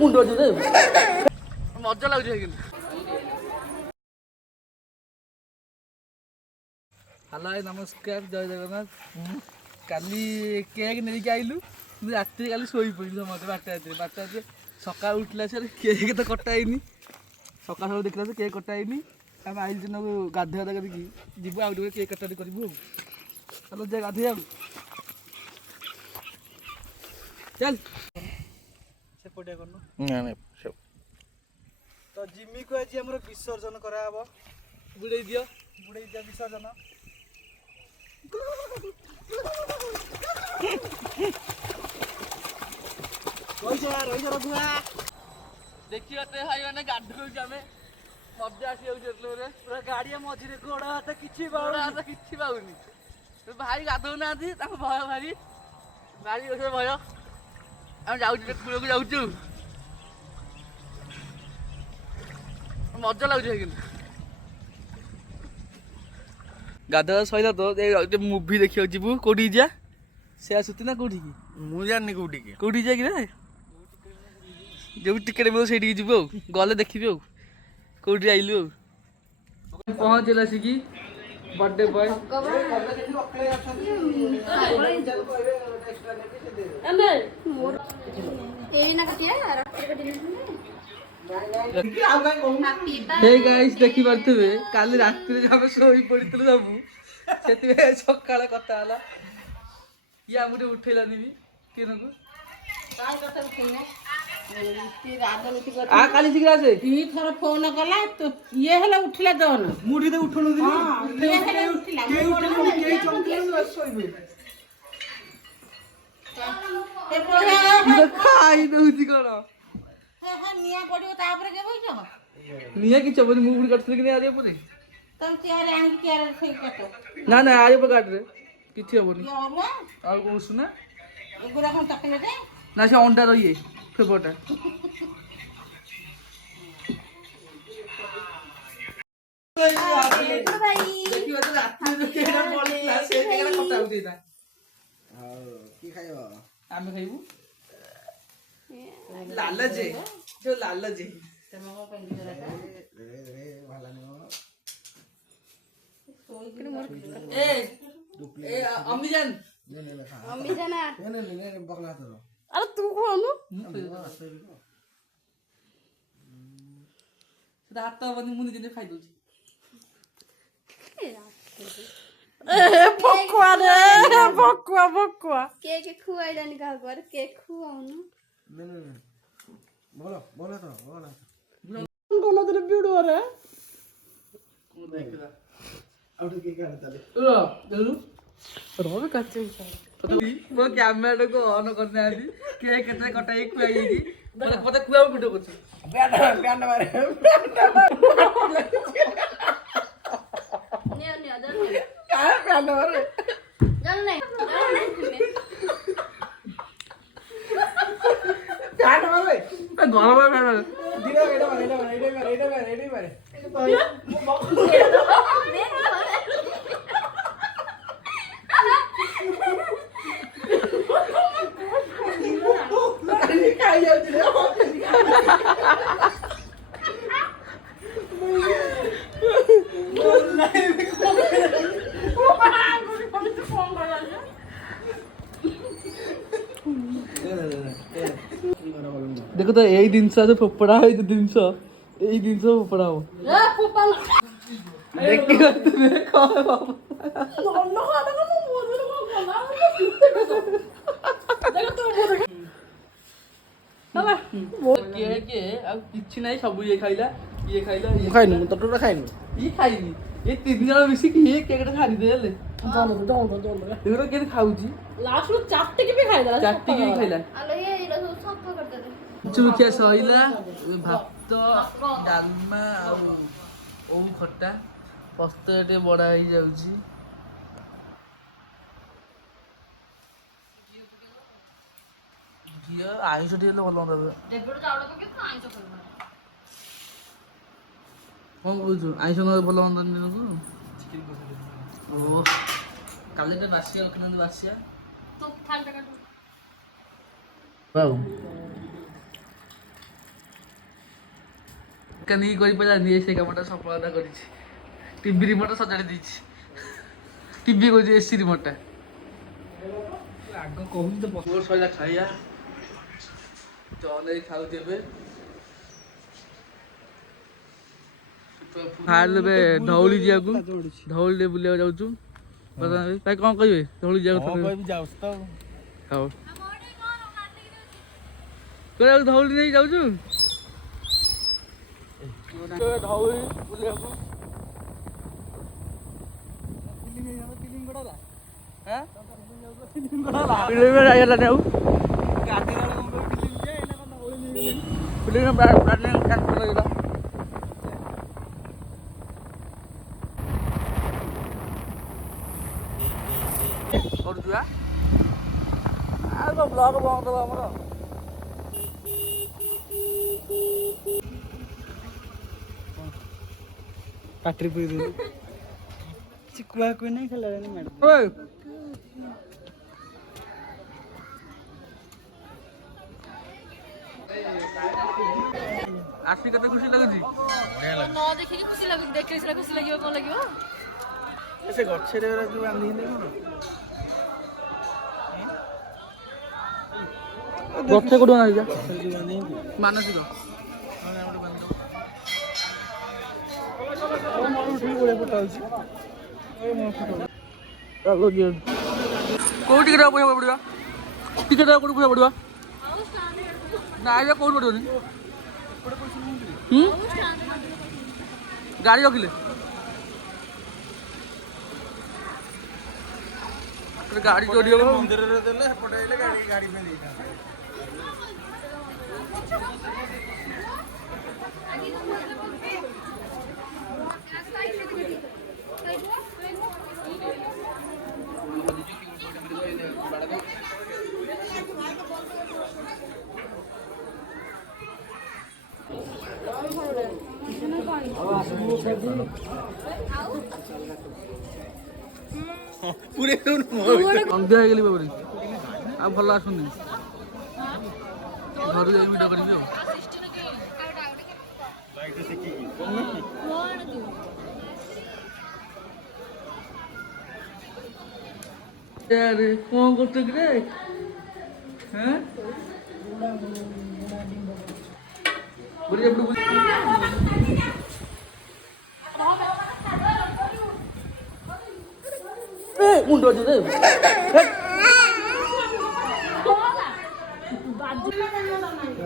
ମୁଣ୍ଡ ଅଛି ମଜା ଲାଗୁଛି କିନ୍ତୁ। ହ୍ୟାଲୋ ଭାଇ ନମସ୍କାର, ଜୟ ଜଗନ୍ନାଥ। କାଲି କେକ୍ ନେଇକି ଆଇଲୁ କିନ୍ତୁ ରାତିରେ କାଲି ଶୋଇପଡ଼ିଲୁ ସମସ୍ତେ ବାରଟା ରାତିରେ ସକାଳୁ ଉଠିଲା ସେ କେକ୍ ତ କଟା ହେଇନି। ସକାଳୁ ଦେଖିଲା ସେ କେକ୍ କଟା ହେଇନି। ଆମେ ଆଇଲୁ ଦିନକୁ ଗାଧୋଇବା କରିକି ଯିବୁ ଆଉ ଟିକେ କେକ୍ କଟାକଟି କରିବୁ ଆଉ। ଚାଲ ଯା ଗାଧୋଇବା ଆଉ। ଚାଲ ସେପଟେ କରୁନୁ ତ ଜିମିକୁ ଆଜି ଆମର ବିସର୍ଜନ କରାହବ। ବୁଡ଼େଇ ଦିଅ ବିସର୍ଜନ। ଦେଖିବା ଭାଇ ମାନେ ଗାଧୋଉଛୁ ଆମେ, ମଜା ଆସିଯାଉଛି ପୁରା ଗାଡ଼ିଆ ମଝିରେ ଗୋଡ଼ ହାତ କିଛି ପାଉନି। ଭାଇ ଗାଧଉନାହାନ୍ତି, ତାଙ୍କ ଭୟ ଭାରି ଭୟ। ଆମେ ଯାଉଛୁ କୂଳକୁ ଯାଉଛୁ, ମଜା ଲାଗୁଛି କିନ୍ତୁ। ଗାଧୋଇବା ସଇଲା ତ ମୁଭି ଦେଖିବାକୁ ଯିବୁ। କୋଉଠିକି ଯିବା? ସେ ଆସୁଛି ନା କୋଉଠିକି ମୁଁ ଜାଣିନି କୋଉଠିକି ଯିବା କି ରେ? ଯୋଉ ଟିକେଟ ମିଳିବ ସେଇଠିକି ଯିବୁ ଆଉ। ଗଲେ ଦେଖିବି ଆଉ କୋଉଠି ଆଇଲୁ ଆଉ। ପହଞ୍ଚିଲା ଆସିକି ବର୍ଥଡେ ବୟ। ଦେଖିପାରୁଥିବେ କାଲି ରାତିରେ ଆମେ ଶୋଇ ପଡିଥିଲୁ ସବୁ, ସେଥିପାଇଁ ସକାଳେ କଥା ହେଲା। ଇଏ ଆମକୁ ଉଠେଇଲାନି ବି କିରକୁ। କାଲି ଶୀଘ୍ର ଆସେ। ଥର ଫୋନ କଲା ଇଏ ହେଲେ ଉଠିଲା ଦନ ମୁଁ ଟିକେ ଉଠୁନଥିଲି। ଖାଇ ଦଉଛି କଣ ନିଆଁ ପଡିବ ତାପରେ କେବେ ନିଆଁ କିଛି ହବନି। ମୁଁ ବି କାଟୁଥିଲି କି ଆରିଆ ପରେ। ତମ ଚେୟାର ଆଣିକି ଚେୟାର ସେଇ କାଟ। ନା ଆରିଆ ପରେ କାଟରେ କିଛି ହବନି। ଆଉ କଣ ଉଷୁନା ଏଗୁଡ଼ା କଣ ଚକଲେଟ? ନା ସେ ଅଣ୍ଡା ରହିଏ ଫେବରଟା। ଆମେ ଖାଇବୁ ଲାଲଜେ ଯୋଉ ଲାଲଜେ ଅମିଜାନ ଆରେ ତୁ ଖାଉନୁ ସେଟା ହାତ ହବନି। ମୁଁ ନିଜେ ଖାଇଦଉଛି। କେକ୍ ଖୁଆଇଲାନି କାହାକୁ। ଆରେ କେକ୍ ଖୁଆଉନୁ। ମୋ କ୍ୟାମେରାଟାକୁ ଅନ୍ କରିନାହାନ୍ତି। କେକ୍ କେତେ କଟା ହେଇକି ଖୁଆଇକି ମତେ ଖୁଆକୁ ଭିଡିଓ କରୁଛି। देखो तो यही जिनस फोपड़ा है जिनस यही जिनस फोपड़ा हो କିଛି ନାହିଁ ସବୁ ଇଏ ଖାଇଲା ଖାଇନି ମୁଁ ତୋଟା ଖାଇନି ଇଏ ଖାଇନି ଏ ତିନି ଜଣ ମିଶିକି ଇଏ କେକଟା ଛାଡ଼ିଦେଲେ କେମିତି ଖାଉଛି ଲାଷ୍ଟରୁ ଚାଟିକି ବି ଖାଇଲା ଚୁଖିଆ ସଇଲା ଭାତ ଡାଲମା ଆଉ ଓଉ ଖଟା ପସ୍ତ ଟିକେ ବଡା ହେଇଯାଉଛି ଘିଅ ଆଇଁଷ ଟିକେ ହେଲେ ଭଲ ହୁଅନ୍ତା କଣ କହୁଛୁ ଆଇଁଷ ନହେଲେ ଭଲ ହୁଅନ୍ତାନି ଦିନକୁ ଓ କାଲି ଟା ବାସିଆ ରଖିନାହାନ୍ତି ବାସିଆ ଆଉ ମେକାନିକ କରିପାରିଲାନି ସେ କାମଟା ସଫଳତା କରିଛି। ଟିଭି ରିମୋଟ ସଜାଡ଼ି ଦେଇଛି। ଟିଭି କହୁଛି ଏସି ରିମୋଟଟା। ଆଗ କହୁଛି ତ ମୋର ସରିଲା ଖାଇବା ଚଲେଇ ଖାଉଛି ଏବେ। ଏବେ ଧଉଳି ଯିବାକୁ ଧଉଳିରେ ବୁଲିବାକୁ ଯାଉଛୁ। ଭାଇ କ'ଣ କହିବେ ଧଉଳି ଯିବାକୁ? ହଉ ଧଉଳି ନେଇ ଯାଉଛୁ ଧଉଳି ବୁଲିବାକୁ। କରୁଛୁ ଆଉ ବ୍ଲଗ ବନ୍ଦ ଦେବ ଆମର। ପାଟିରେ ପୁରେଇ ଦେଲୁ କୁହାକୁହି ନାହିଁ ଖେଳାଣି ମ୍ୟାଡ଼ାମ। ଆସି କେତେ ଖୁସି ଲାଗୁଛି? ନ ଦେଖିକି ଖୁସି ଲାଗୁଛି, ଦେଖିଲେ ସିନା ଖୁସି ଲାଗିବ। କ'ଣ ଲାଗିବ? ସେ ଗଛରେ ଯୋଉ ବାନ୍ଧିଥିଲେ କ'ଣ ଗଛ କୋଉଠୁ ଆଣିଛ? ମାନସିକ କୋଉଠି ଟିକେଟ୍ ପଇସା ପଡ଼ିବ? ଟିକେଟ୍ କୋଉଠି ପଇସା ପଡ଼ିବ? ନାଇଁ କୋଉଠି ପଡ଼ିବନି। ଗାଡ଼ି ରଖିଲେ ଗାଡ଼ି ଚୋରି ହବ। ମନ୍ଦିରରେ ଦେଲେ ସେପଟେ ଗାଡ଼ି ପାଇଁ ଦେଇଥାନ୍ତେ। ସନ୍ଧ୍ୟା ହେଇଗଲି ବାବୁରେ ଆଉ ଭଲ ଆସୁନି। ଘରୁ ଯାଇ ଭିଡ଼ିଓ କରିବି ଆଉ। କ'ଣ କରୁଛୁ କିରେ? ମୁଣ୍ଡ ଅଛି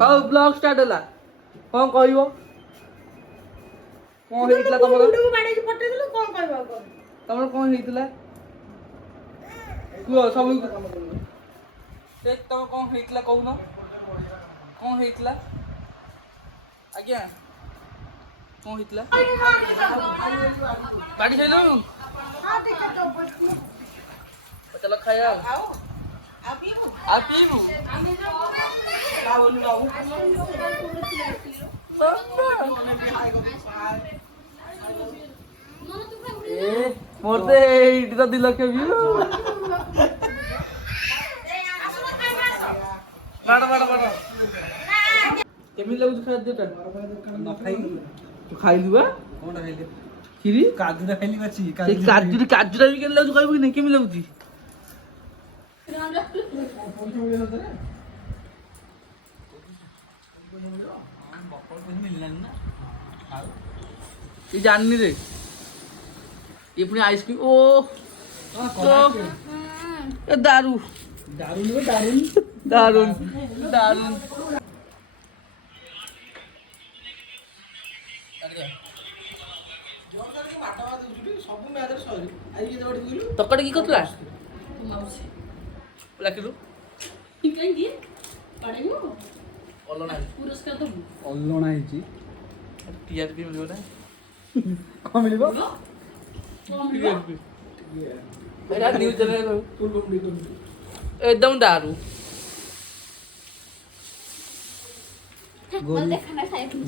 ହଉ ବ୍ଲଗ ଷ୍ଟାର୍ଟ ହେଲା। କ'ଣ କହିବ? କ'ଣ ହେଇଥିଲା ତମର? ତମର କ'ଣ ହେଇଥିଲା କୁହ? ସବୁ ତମର କ'ଣ ହେଇଥିଲା କହୁନ? କ'ଣ ହେଇଥିଲା? ଆଜ୍ଞା କ'ଣ ହେଇଥିଲା? ବାଡ଼ି ଖାଇଲୁ? ଚାଲ ଖାଇବା ଆଉ ପିଇବୁ। ମୋର ତ ଏଇଠି ତ 2 ଲକ୍ଷ ଭିଉ। କେମିତି ଲାଗୁଛି ଖାଦ୍ୟଟା? ତୁ ଖାଇଲୁ ବା? କଣଟା ଖାଇଲି? କ୍ଷୀରି କାଜୁଟା ଖାଇଲି। କାଜୁଟା ବି କେମିତି ଲାଗୁଛି କହିବୁ କି ନାହିଁ? କେମିତି ଲାଗୁଛି? ଜାଣିନି ରେ ये पुणी आइसक्रीम। ओ दारू दारुन दारुन दारुन दारुन ତକଡ କି କରୁଥିଲା ଲାକିରୁ ଅଲଣା ହେଇଛି। ଟିଆରପି ମିଳିବ ନା? କ'ଣ ମିଳିବ? एकदम दारू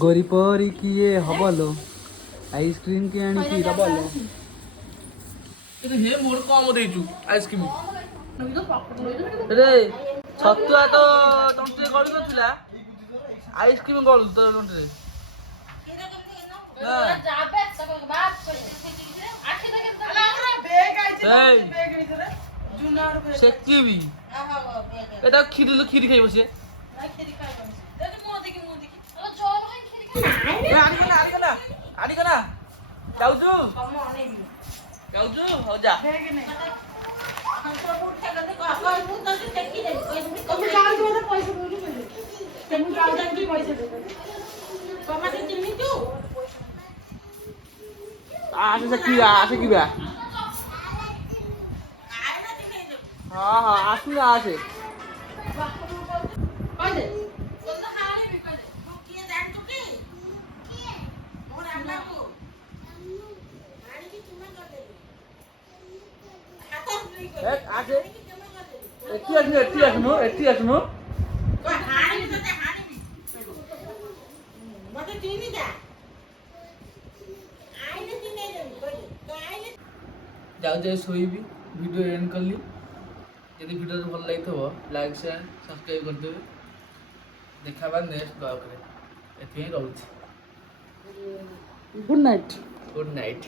गोरी परी किए हबलो आइसक्रीम के आनी की दबलो हे मोर कम देइछु आइसक्रीम रे छतुआ तो तंटे गळी नथिला आइसक्रीम गळ तो तंटे যাবে তখন বাপ করে আখি দেখে সে কিবি এটা খিরি খাই বসে জল হয় খেয়ে আনিগনা যাଉଛୁ ଯାଉଛୁ ହଉ ଯା ଆସେ କିବା ହଁ ହଁ ଆସୁ ନା ଆସେ ଆସେ ଏଠି ଆସୁନୁ ଯାଉ ଶୋଇବି ଭିଡ଼ିଓ ଏଣ୍ଡ କଲି ଯଦି ଭିଡ଼ିଓ ଭଲ ଲାଗିଥିବ ଲାଇକ୍ ସେୟାର ସବସ୍କ୍ରାଇବ୍ କରିଦେବେ ଦେଖା ହେବା ନେକ୍ସଟ ବ୍ଲଗ୍ରେ ଏଥିପାଇଁ ରହୁଛି ଗୁଡ୍ ନାଇଟ୍ ଗୁଡ୍ ନାଇଟ୍